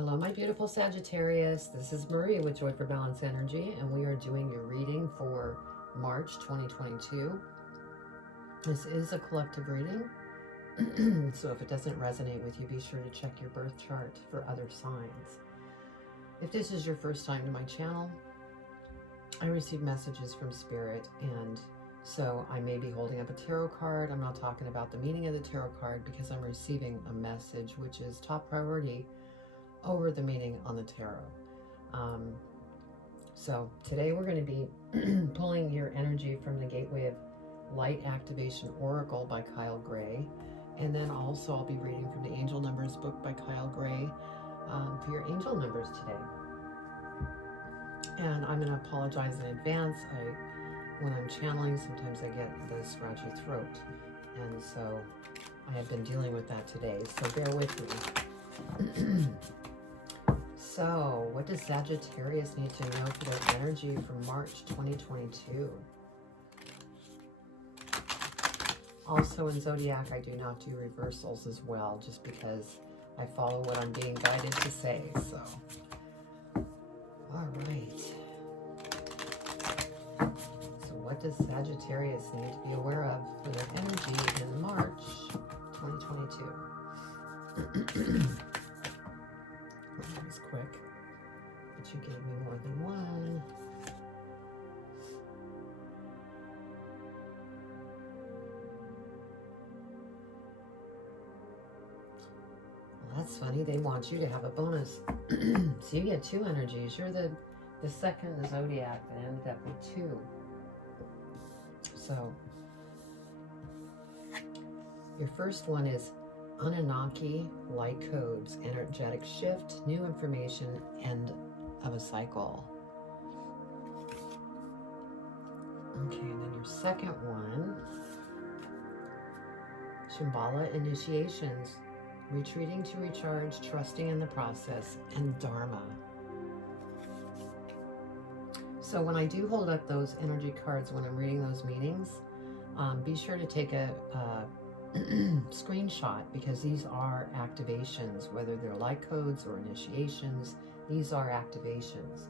Hello, my beautiful Sagittarius. This is Marie with Joy for Balance Energy, and we are doing your reading for March 2022. This is a collective reading, so if it doesn't resonate with you, be sure to check your birth chart for other signs. If this is your first time to my channel, I receive messages from Spirit, and so I may be holding up a tarot card. I'm not talking about the meaning of the tarot card because I'm receiving a message, which is top priority over the meaning on the tarot. So today we're going to be pulling your energy from the Gateway of Light Activation Oracle by Kyle Gray, and then also I'll be reading from the Angel Numbers book by Kyle Gray for your angel numbers today. And I'm going to apologize in advance. When I'm channeling, sometimes I get the scratchy throat, and so I have been dealing with that today, so bear with me. So, what does Sagittarius need to know for their energy from March 2022? Also in Zodiac, I do not do reversals as well, just because I follow what I'm being guided to say. So, all right. So what does Sagittarius need to be aware of for their energy in March 2022? That was quick, but you gave me more than one. Well, that's funny. They want you to have a bonus. So you get two energies. You're the second in the Zodiac that ended up with two. So your first one is Anunnaki light codes, energetic shift, new information, end of a cycle. Okay, and then your second one, Shambhala initiations, retreating to recharge, trusting in the process, and Dharma. So when I do hold up those energy cards when I'm reading those meanings, be sure to take a screenshot, because these are activations, whether they're light codes or initiations. These are activations,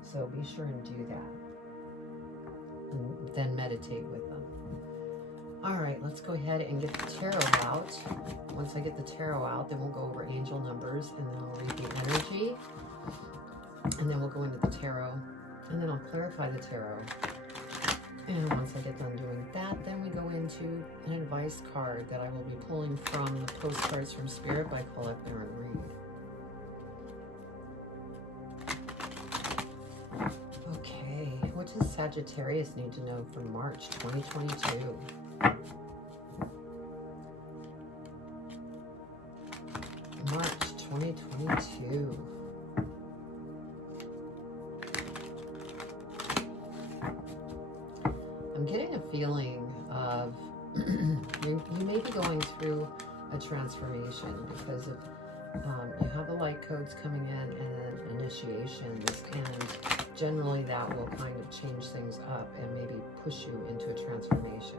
so be sure and do that, and then meditate with them. All right, let's go ahead and get the tarot out. Once I get the tarot out, then we'll go over angel numbers, and then I'll read the energy, and then we'll go into the tarot, and then I'll clarify the tarot. And once I get done doing that, then we go into an advice card that I will be pulling from the Postcards from Spirit by Colette Baron Reed. Okay, what does Sagittarius need to know for March 2022? March 2022. I'm getting a feeling of you may be going through a transformation, because of you have the light codes coming in and then initiations, and generally that will kind of change things up and maybe push you into a transformation.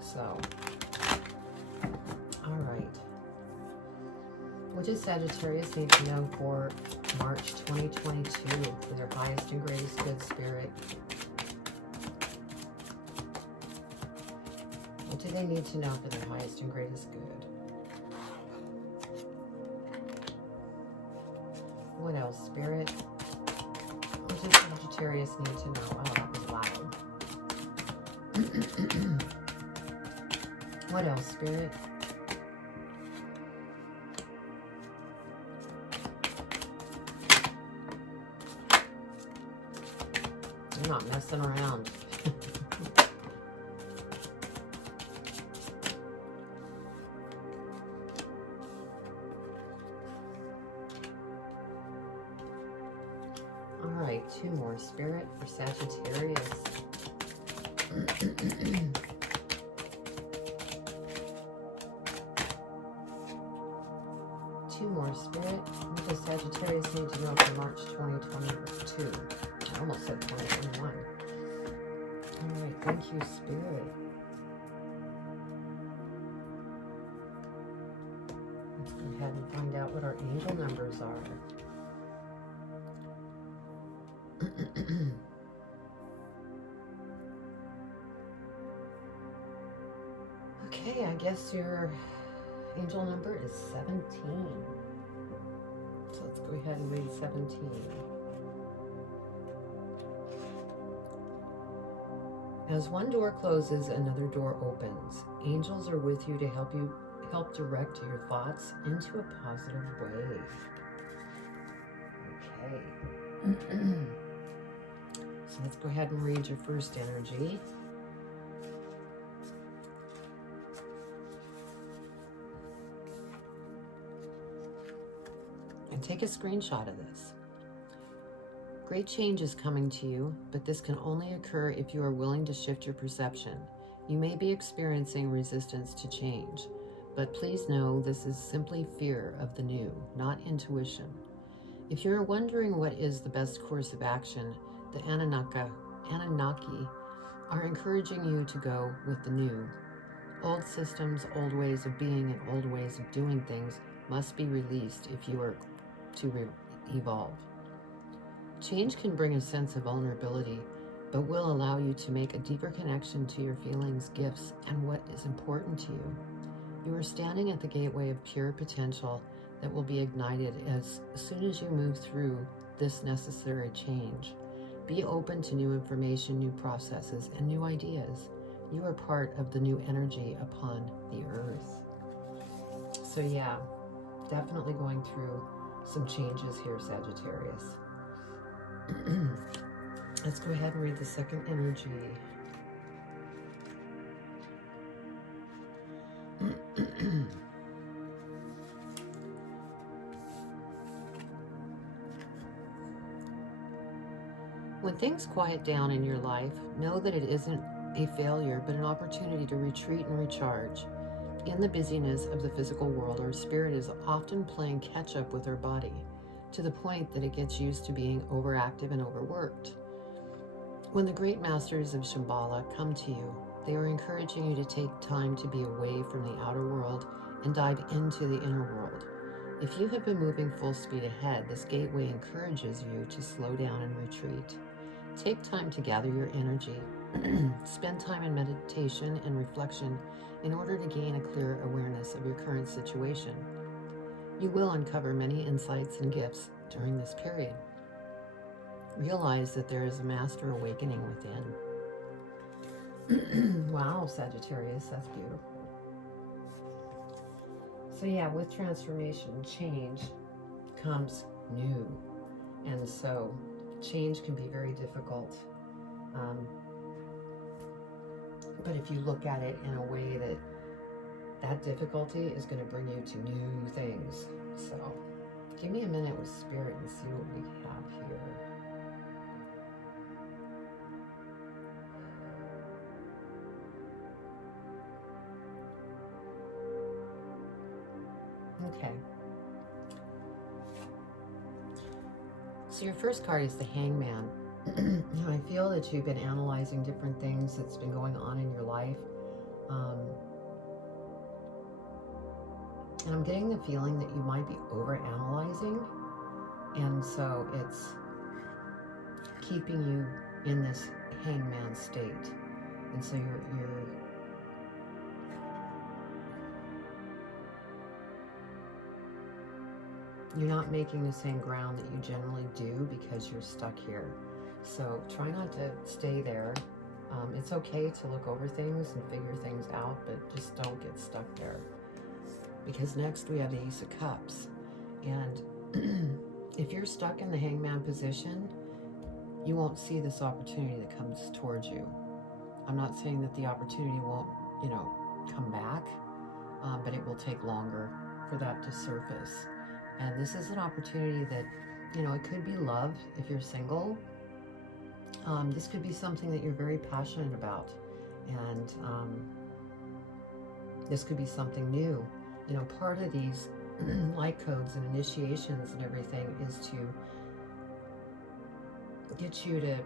So, all right. What does Sagittarius need to know for March 2022 for their highest and greatest good spirit? What do they need to know for their highest and greatest good? What else, Spirit? What does Sagittarius need to know? Oh, that was loud. What else, Spirit? I'm not messing around. All right, two more, Spirit, for Sagittarius. Two more, Spirit. What does Sagittarius need to know for March 2022? I almost said 2021. All right, thank you, Spirit. Let's go ahead and find out what our angel numbers are. Okay, I guess your angel number is 17. So let's go ahead and read 17. As one door closes, another door opens. Angels are with you to help direct your thoughts into a positive way. Okay. So let's go ahead and read your first energy. And take a screenshot of this. Great change is coming to you, but this can only occur if you are willing to shift your perception. You may be experiencing resistance to change, but please know this is simply fear of the new, not intuition. If you're wondering what is the best course of action, the Anunnaki are encouraging you to go with the new. Old systems, old ways of being, and old ways of doing things must be released if you are to evolve. Change can bring a sense of vulnerability, but will allow you to make a deeper connection to your feelings, gifts, and what is important to you. You are standing at the gateway of pure potential that will be ignited as soon as you move through this necessary change. Be open to new information, new processes, and new ideas. You are part of the new energy upon the earth. So yeah, definitely going through some changes here, Sagittarius. Let's go ahead and read the second energy. When things quiet down in your life, know that it isn't a failure, but an opportunity to retreat and recharge. In the busyness of the physical world, our spirit is often playing catch up with our body, to the point that it gets used to being overactive and overworked. When the great masters of Shambhala come to you, they are encouraging you to take time to be away from the outer world and dive into the inner world. If you have been moving full speed ahead, this gateway encourages you to slow down and retreat. Take time to gather your energy. Spend time in meditation and reflection in order to gain a clear awareness of your current situation. You will uncover many insights and gifts during this period. Realize that there is a master awakening within. Wow, Sagittarius, that's beautiful. So yeah, with transformation, change comes new. And so change can be very difficult. But if you look at it in a way that difficulty is going to bring you to new things. So give me a minute with Spirit and see what we have here. Okay. So your first card is the Hangman. I feel that you've been analyzing different things that's been going on in your life. And I'm getting the feeling that you might be overanalyzing. And so it's keeping you in this hangman state. And so you're not making the same ground that you generally do because you're stuck here. So try not to stay there. It's okay to look over things and figure things out, but just don't get stuck there. Because next we have the Ace of Cups. And if you're stuck in the hangman position, you won't see this opportunity that comes towards you. I'm not saying that the opportunity won't, come back, but it will take longer for that to surface. And this is an opportunity that, it could be love if you're single. This could be something that you're very passionate about. And this could be something new. Part of these light codes and initiations and everything is to get you to,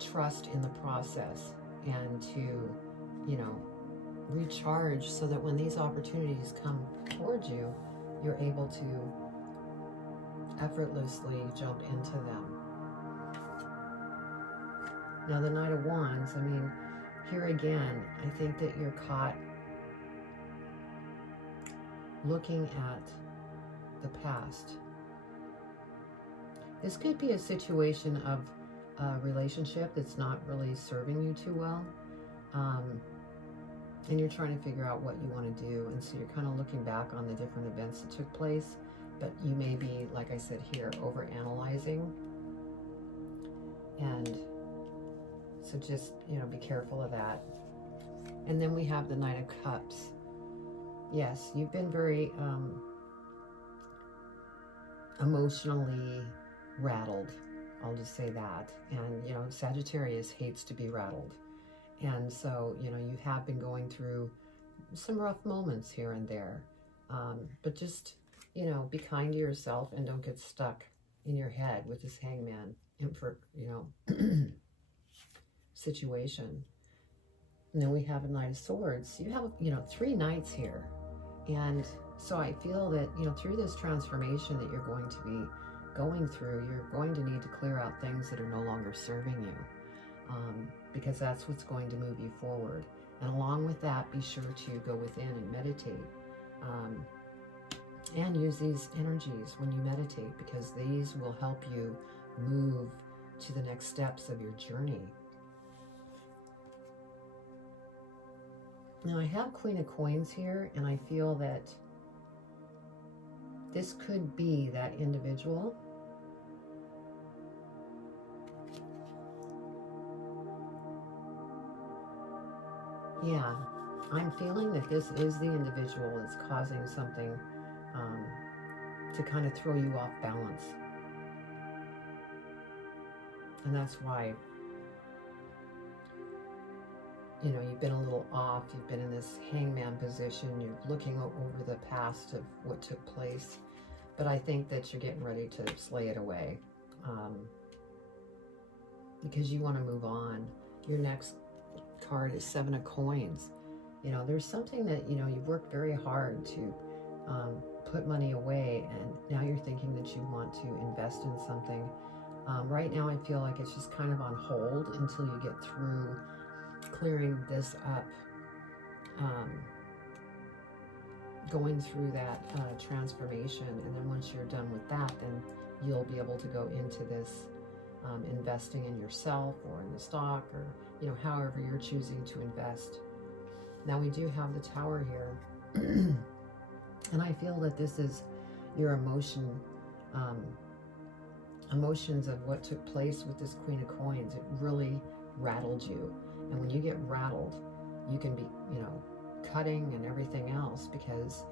trust in the process and to, recharge so that when these opportunities come towards you, you're able to effortlessly jump into them. Now the Knight of Wands, I mean, here again, I think that you're caught looking at the past. This could be a situation of a relationship that's not really serving you too well. And you're trying to figure out what you want to do. And so you're kind of looking back on the different events that took place, but you may be, like I said here, over-analyzing. And so just, you know, be careful of that. And then we have the Knight of Cups. Yes, you've been very emotionally rattled. I'll just say that. And, you know, Sagittarius hates to be rattled. And so, you know, you have been going through some rough moments here and there. But just, you know, be kind to yourself and don't get stuck in your head with this Hangman, you know, situation. And then we have a Knight of Swords. You have, you know, 3 knights here. And so I feel that, you know, through this transformation that you're going to be going through, you're going to need to clear out things that are no longer serving you. Because that's what's going to move you forward. And along with that, be sure to go within and meditate. And use these energies when you meditate, because these will help you move to the next steps of your journey. Now I have Queen of Coins here, and I feel that this could be that individual. Yeah, I'm feeling that this is the individual that's causing something to kind of throw you off balance. And that's why, you know, you've been a little off, you've been in this Hangman position, you're looking over the past of what took place. But I think that you're getting ready to slay it away, because you want to move on. Your next card is 7 of Coins. You know, there's something that, you know, you've worked very hard to put money away, and now you're thinking that you want to invest in something. Right now I feel like it's just kind of on hold until you get through clearing this up, going through that transformation. And then once you're done with that, then you'll be able to go into this investing in yourself or in the stock, or, you know, however you're choosing to invest. Now we do have the Tower here. And I feel that this is your emotions of what took place with this Queen of Coins. It really rattled you. And when you get rattled, you can be, you know, cutting and everything else, because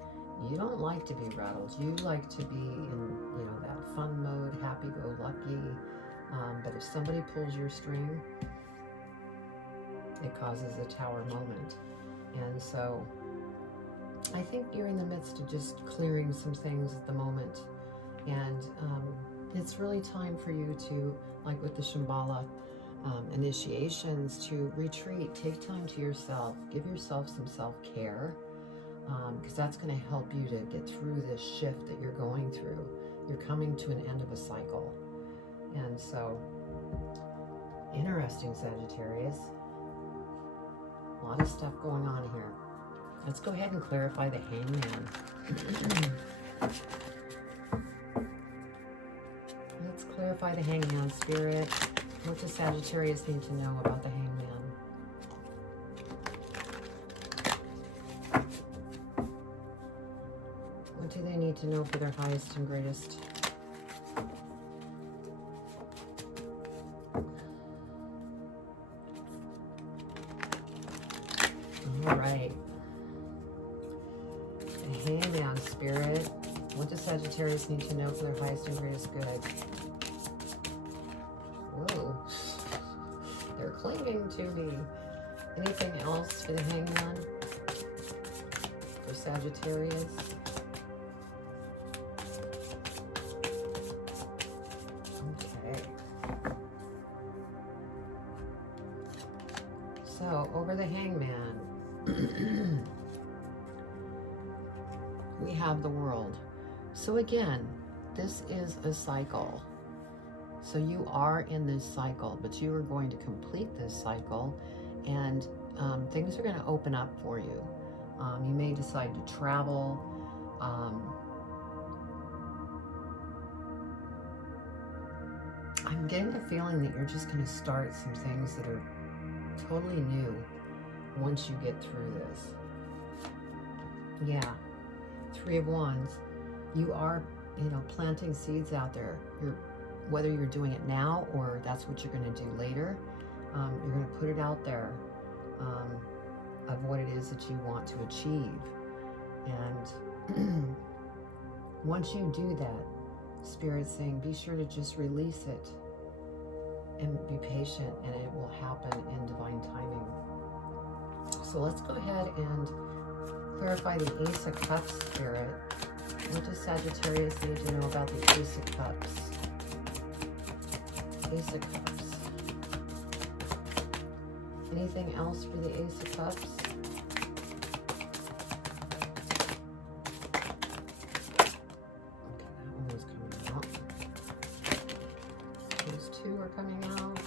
you don't like to be rattled. You like to be in, you know, that fun mode, happy-go-lucky. But if somebody pulls your string, it causes a Tower moment. And so I think you're in the midst of just clearing some things at the moment. And it's really time for you to, like with the Shambhala initiations, to retreat, take time to yourself, give yourself some self-care, because that's going to help you to get through this shift that you're going through. You're coming to an end of a cycle. And so, interesting, Sagittarius. A lot of stuff going on here. Let's go ahead and clarify the Hangman. Let's clarify the Hangman, Spirit. What does Sagittarius need to know about the Hangman? What do they need to know for their highest and greatest? All right. The Hangman, Spirit. What does Sagittarius need to know for their highest and greatest good? Whoa. They're clinging to me. Anything else for the Hangman? For Sagittarius? Okay. So, over the Hangman. we have the World. So again, this is a cycle. So you are in this cycle, but you are going to complete this cycle, and things are going to open up for you. You may decide to travel. I'm getting the feeling that you're just going to start some things that are totally new once you get through this. Yeah, 3 of Wands. You are, planting seeds out there. Whether you're doing it now or that's what you're going to do later, you're going to put it out there of what it is that you want to achieve. And once you do that, Spirit's saying, be sure to just release it and be patient, and it will happen in divine timing. So let's go ahead and clarify the Ace of Cups, Spirit. What does Sagittarius need to know about the Ace of Cups? Ace of Cups. Anything else for the Ace of Cups? Okay, that one was coming out. Those 2 are coming out.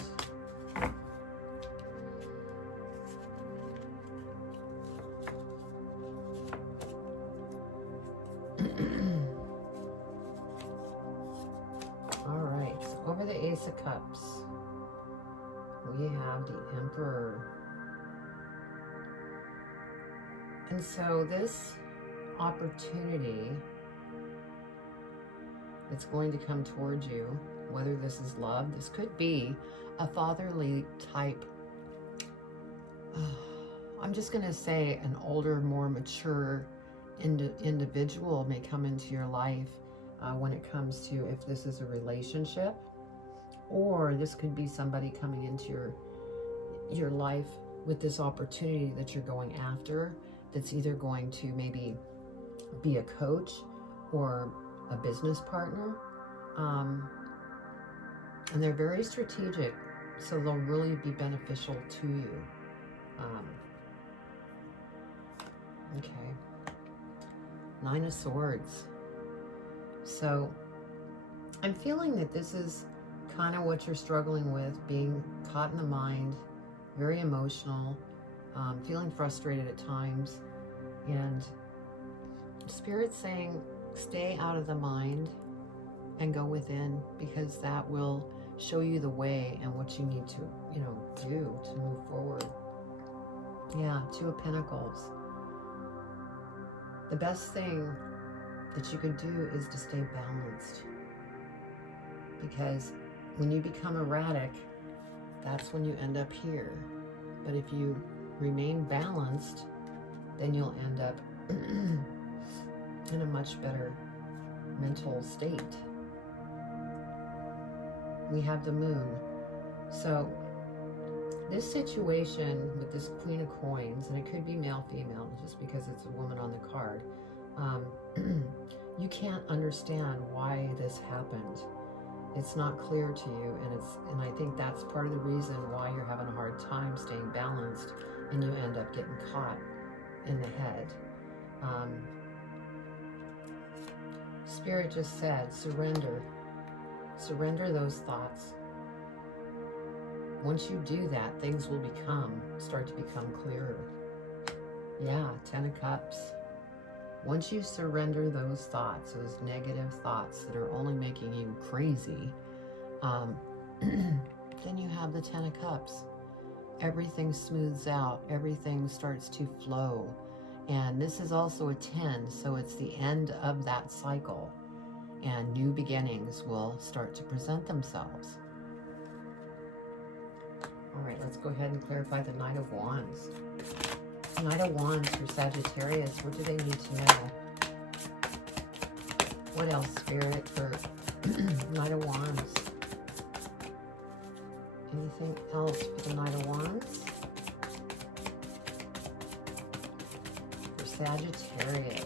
All right, so over the Ace of Cups, we have the Emperor. And so this opportunity that's going to come towards you, whether this is love, this could be a fatherly type. I'm just going to say an older, more mature individual may come into your life when it comes to if this is a relationship, or this could be somebody coming into your life with this opportunity that you're going after, that's either going to maybe be a coach or a business partner. And they're very strategic, so they'll really be beneficial to you. Okay. 9 of Swords. So I'm feeling that this is kind of what you're struggling with, being caught in the mind, very emotional, feeling frustrated at times, and Spirit's saying stay out of the mind and go within, because that will show you the way and what you need to, do to move forward. Yeah, 2 of Pentacles. The best thing that you could do is to stay balanced, because when you become erratic, that's when you end up here. But if you remain balanced, then you'll end up in a much better mental state. We have the Moon. So this situation with this Queen of Coins, and it could be male, female, just because it's a woman on the card, you can't understand why this happened. It's not clear to you, and I think that's part of the reason why you're having a hard time staying balanced, and you end up getting caught in the head. Spirit just said, surrender. Surrender those thoughts. Once you do that, things will start to become clearer. Yeah, 10 of Cups. Once you surrender those thoughts, those negative thoughts that are only making you crazy, then you have the 10 of Cups. Everything smooths out. Everything starts to flow. And this is also a 10, so it's the end of that cycle. And new beginnings will start to present themselves. All right, let's go ahead and clarify the Knight of Wands. Knight of Wands for Sagittarius, what do they need to know? What else, Spirit, for Knight of Wands? Anything else for the Knight of Wands? For Sagittarius.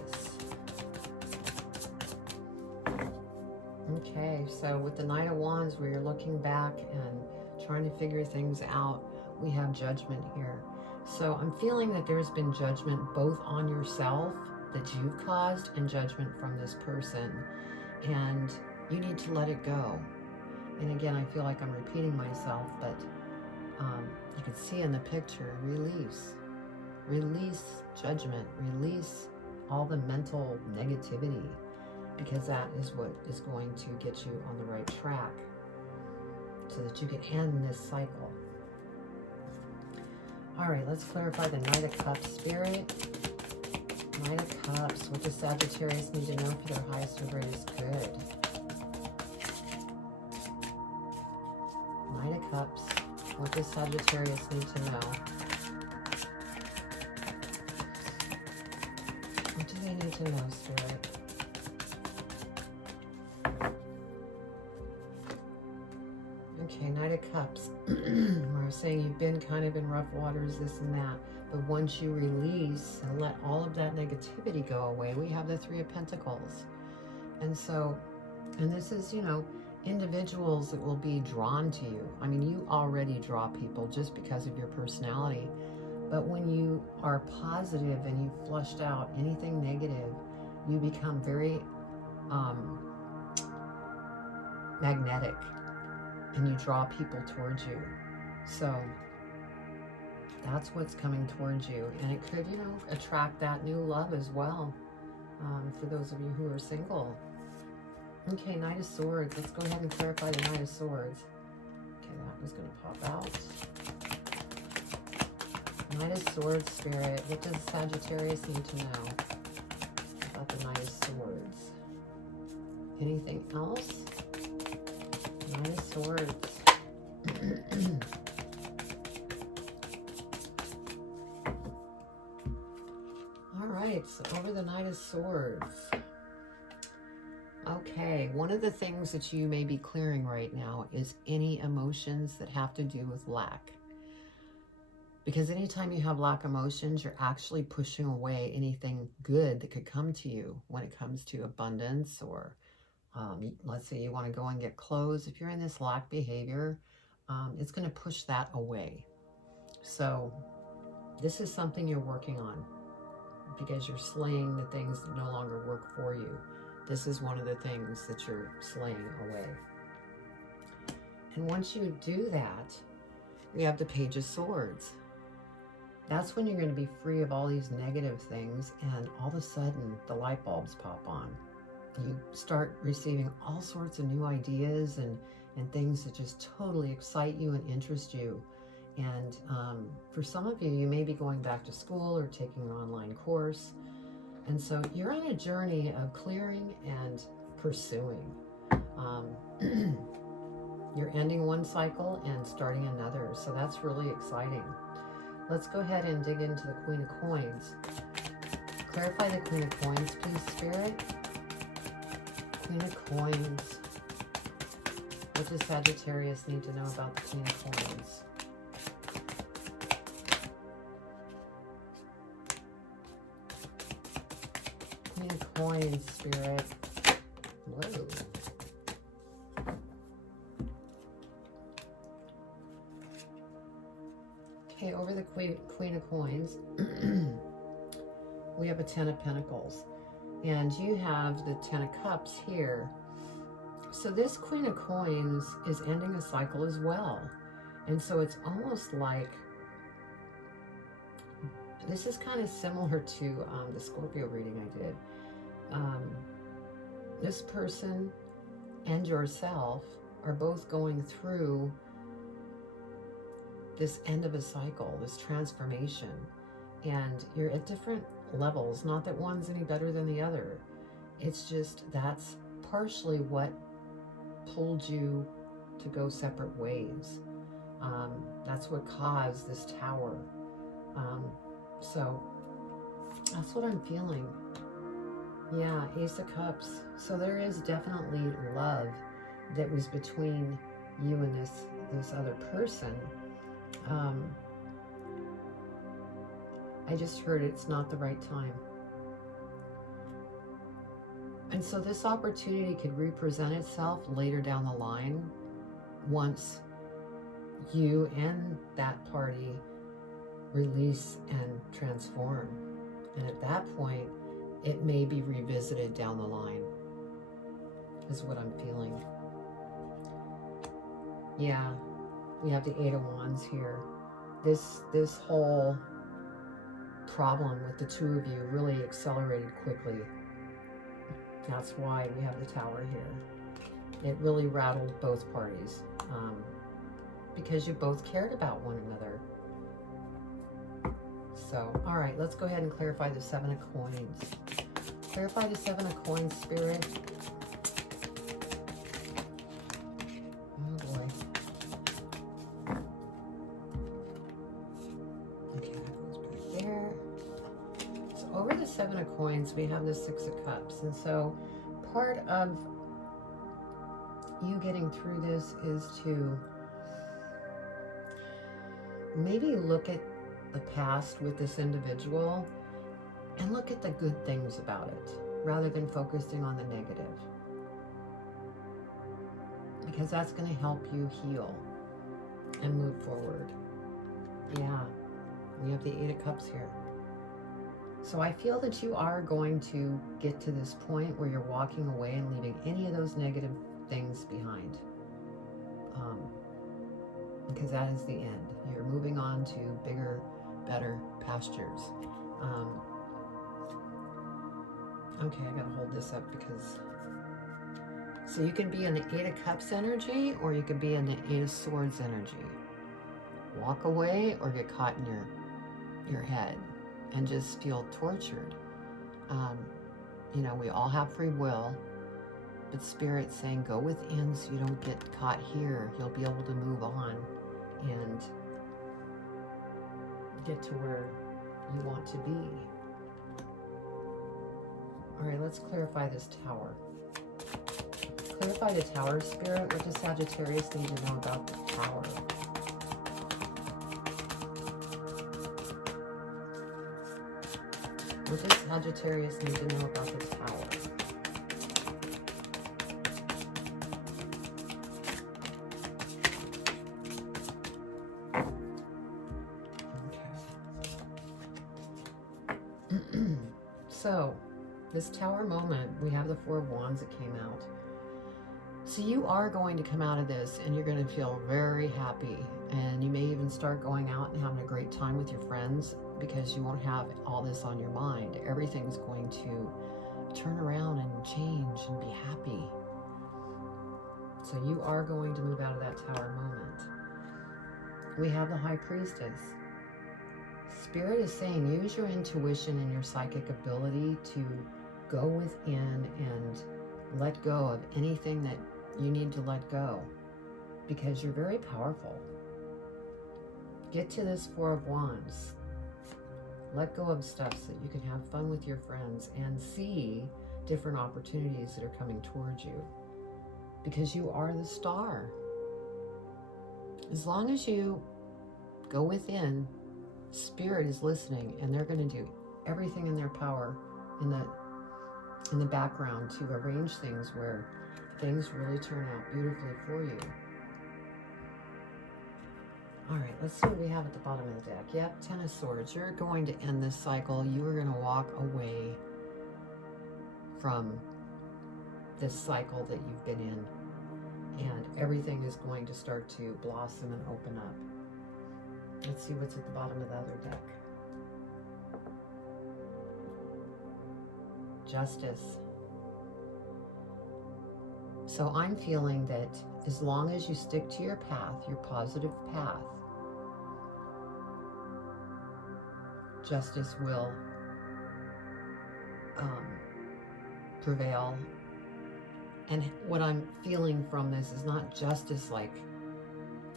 Okay, so with the Knight of Wands, where you're looking back and trying to figure things out, we have Judgment here. So I'm feeling that there's been judgment both on yourself that you've caused and judgment from this person, and you need to let it go. And again, I feel like I'm repeating myself, but you can see in the picture, release judgment, release all the mental negativity, because that is what is going to get you on the right track so that you can end this cycle. All right, let's clarify the Knight of Cups, Spirit. Knight of Cups, what does Sagittarius need to know for their highest or greatest good? Knight of Cups, what does Sagittarius need to know? What do they need to know, Spirit? Okay, Knight of Cups. We're saying you've been kind of in rough waters, this and that. But once you release and let all of that negativity go away, we have the Three of Pentacles. And so, and this is, you know, individuals that will be drawn to you. I mean, you already draw people just because of your personality. But when you are positive and you've flushed out anything negative, you become very magnetic, and you draw people towards you. So that's what's coming towards you. And it could, you know, attract that new love as well, for those of you who are single. Okay, Knight of Swords. Let's go ahead and clarify the Knight of Swords. Okay, that was going to pop out. Knight of Swords, Spirit. What does Sagittarius need to know about the Knight of Swords? Anything else? Knight of Swords. All right, so over the Knight of Swords. Okay, one of the things that you may be clearing right now is any emotions that have to do with lack. Because anytime you have lack emotions, you're actually pushing away anything good that could come to you when it comes to abundance, or let's say you want to go and get clothes. If you're in this lack behavior, it's going to push that away. So this is something you're working on, because you're slaying the things that no longer work for you. This is one of the things that you're slaying away. And once you do that, we have the Page of Swords. That's when you're going to be free of all these negative things, and all of a sudden the light bulbs pop on. You start receiving all sorts of new ideas and things that just totally excite you and interest you. And for some of you, you may be going back to school or taking an online course. And so you're on a journey of clearing and pursuing. You're ending one cycle and starting another. So that's really exciting. Let's go ahead and dig into the Queen of Coins. Clarify the Queen of Coins, please, Spirit. Queen of Coins. What does Sagittarius need to know about the Queen of Coins? Queen of Coins, Spirit. Whoa. Okay, over the Queen of Coins, we have a Ten of Pentacles. And you have the Ten of Cups here. So this Queen of Coins is ending a cycle as well. And so it's almost like, this is kind of similar to the Scorpio reading I did. This person and yourself are both going through this end of a cycle, this transformation. And you're at different levels. Not that one's any better than the other. It's just that's partially what pulled you to go separate ways. That's what caused this tower. So that's what I'm feeling. Yeah, Ace of Cups. So there is definitely love that was between you and this other person. I just heard it's not the right time. And so this opportunity could represent itself later down the line once you and that party release and transform. And at that point, it may be revisited down the line, is what I'm feeling. Yeah, we have the Eight of Wands here. This whole problem with the two of you really accelerated quickly. That's why we have the Tower here. It really rattled both parties, because you both cared about one another. So, all right, let's go ahead and clarify the Seven of Coins. Clarify the Seven of Coins, Spirit. Oh boy. Okay, that goes back there. So over the Seven of Coins, we have the Six of Cups. And so part of you getting through this is to maybe look at the past with this individual and look at the good things about it rather than focusing on the negative, because that's going to help you heal and move forward. Yeah, we have the Eight of Cups here. So I feel that you are going to get to this point where you're walking away and leaving any of those negative things behind, because that is the end. You're moving on to bigger, better pastures. Okay, I gotta hold this up because... So you can be in the Eight of Cups energy, or you could be in the Eight of Swords energy. Walk away or get caught in your head and just feel tortured. You know, we all have free will, but Spirit's saying go within so you don't get caught here. You'll be able to move on and get to where you want to be. All right, let's clarify this Tower. Clarify the Tower, Spirit. What does Sagittarius need to know about the Tower? What does Sagittarius need to know about the Tower? So, this Tower moment, we have the Four of Wands that came out. So you are going to come out of this and you're going to feel very happy. And you may even start going out and having a great time with your friends because you won't have all this on your mind. Everything's going to turn around and change and be happy. So you are going to move out of that Tower moment. We have the High Priestess. Spirit is saying use your intuition and your psychic ability to go within and let go of anything that you need to let go, because you're very powerful. Get to this Four of Wands. Let go of stuff so that you can have fun with your friends and see different opportunities that are coming towards you, because you are the star. As long as you go within, Spirit is listening, and they're going to do everything in their power in the background to arrange things where things really turn out beautifully for you. All right, let's see what we have at the bottom of the deck. Yep, Ten of Swords. You're going to end this cycle. You are going to walk away from this cycle that you've been in, and everything is going to start to blossom and open up. Let's see what's at the bottom of the other deck. Justice. So I'm feeling that as long as you stick to your path, your positive path, justice will prevail. And what I'm feeling from this is not justice like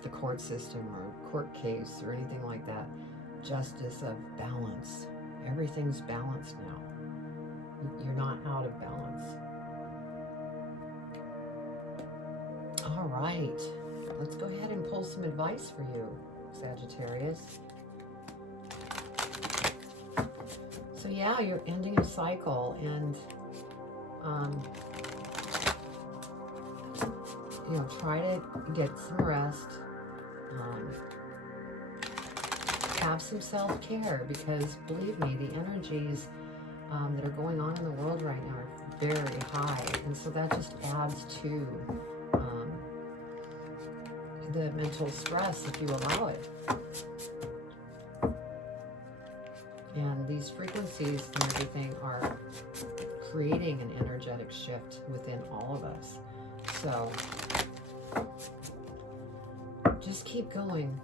the court system or court case or anything like that. Justice of balance. Everything's balanced now. You're not out of balance. All right, let's go ahead and pull some advice for you, Sagittarius. So yeah, you're ending a cycle, and you know, try to get some rest. Have some self-care, because believe me, the energies that are going on in the world right now are very high. And so that just adds to the mental stress if you allow it. And these frequencies and everything are creating an energetic shift within all of us. So just keep going.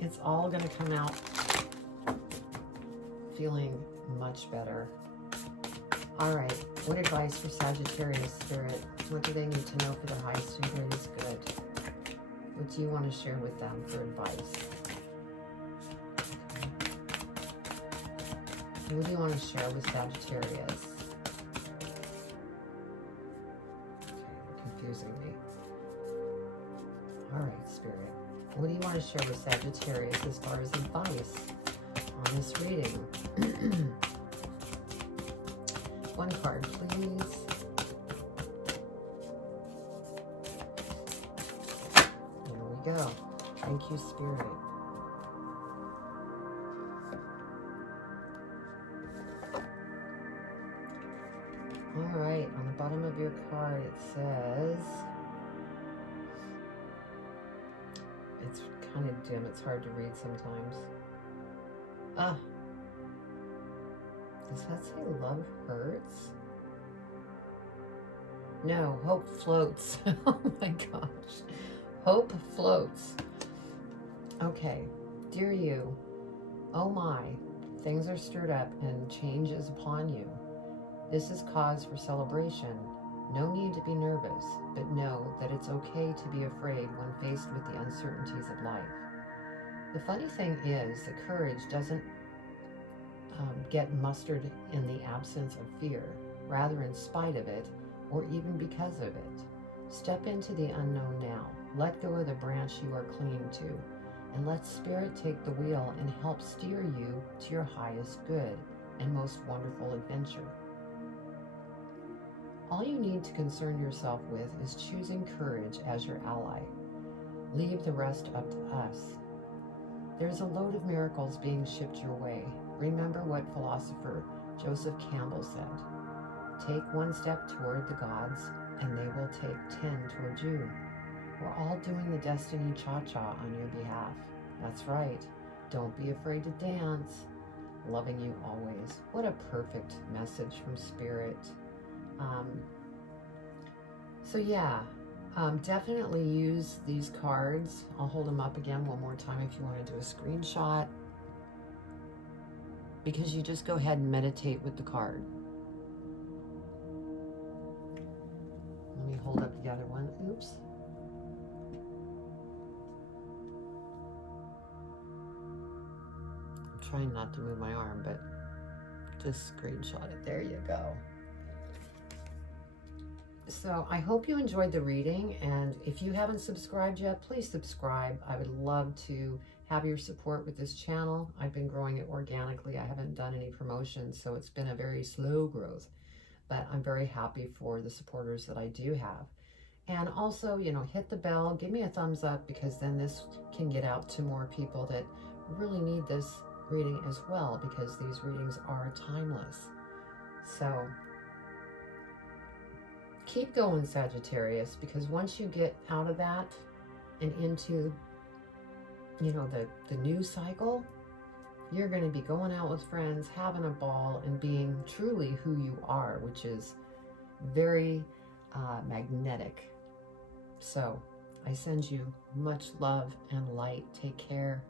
It's all going to come out feeling much better. All right, what advice for Sagittarius Spirit? What do they need to know for their highest and greatest good? What do you want to share with them for advice? What do you want to share with Sagittarius? Okay, you're confusing me. All right, Spirit. What do you want to share with Sagittarius as far as advice on this reading? One card, please. There we go. Thank you, Spirit. All right, on the bottom of your card it says, it's kind of dim, it's hard to read sometimes. Does that say love hurts? No, hope floats. Oh my gosh. Hope floats. Okay, dear you, oh my, things are stirred up and change is upon you. This is cause for celebration. No need to be nervous, but know that it's okay to be afraid when faced with the uncertainties of life. The funny thing is that courage doesn't get mustered in the absence of fear, rather in spite of it, or even because of it. Step into the unknown now. Let go of the branch you are clinging to, and let Spirit take the wheel and help steer you to your highest good and most wonderful adventure. All you need to concern yourself with is choosing courage as your ally. Leave the rest up to us. There's a load of miracles being shipped your way. Remember what philosopher Joseph Campbell said. Take one step toward the gods, and they will take 10 toward you. We're all doing the destiny cha-cha on your behalf. That's right. Don't be afraid to dance. Loving you always. What a perfect message from Spirit. So yeah, definitely use these cards. I'll hold them up again one more time if you want to do a screenshot, because you just go ahead and meditate with the card. Let me hold up the other one. Oops. I'm trying not to move my arm, but just screenshot it. There you go. So I hope you enjoyed the reading, and if you haven't subscribed yet, please subscribe. I would love to have your support with this channel. I've been growing it organically. I haven't done any promotions, so it's been a very slow growth, but I'm very happy for the supporters that I do have. And also, you know, hit the bell, give me a thumbs up, because then this can get out to more people that really need this reading as well, because these readings are timeless. So keep going, Sagittarius, because once you get out of that and into, you know, the new cycle, you're going to be going out with friends, having a ball, and being truly who you are, which is very magnetic. So I send you much love and light. Take care.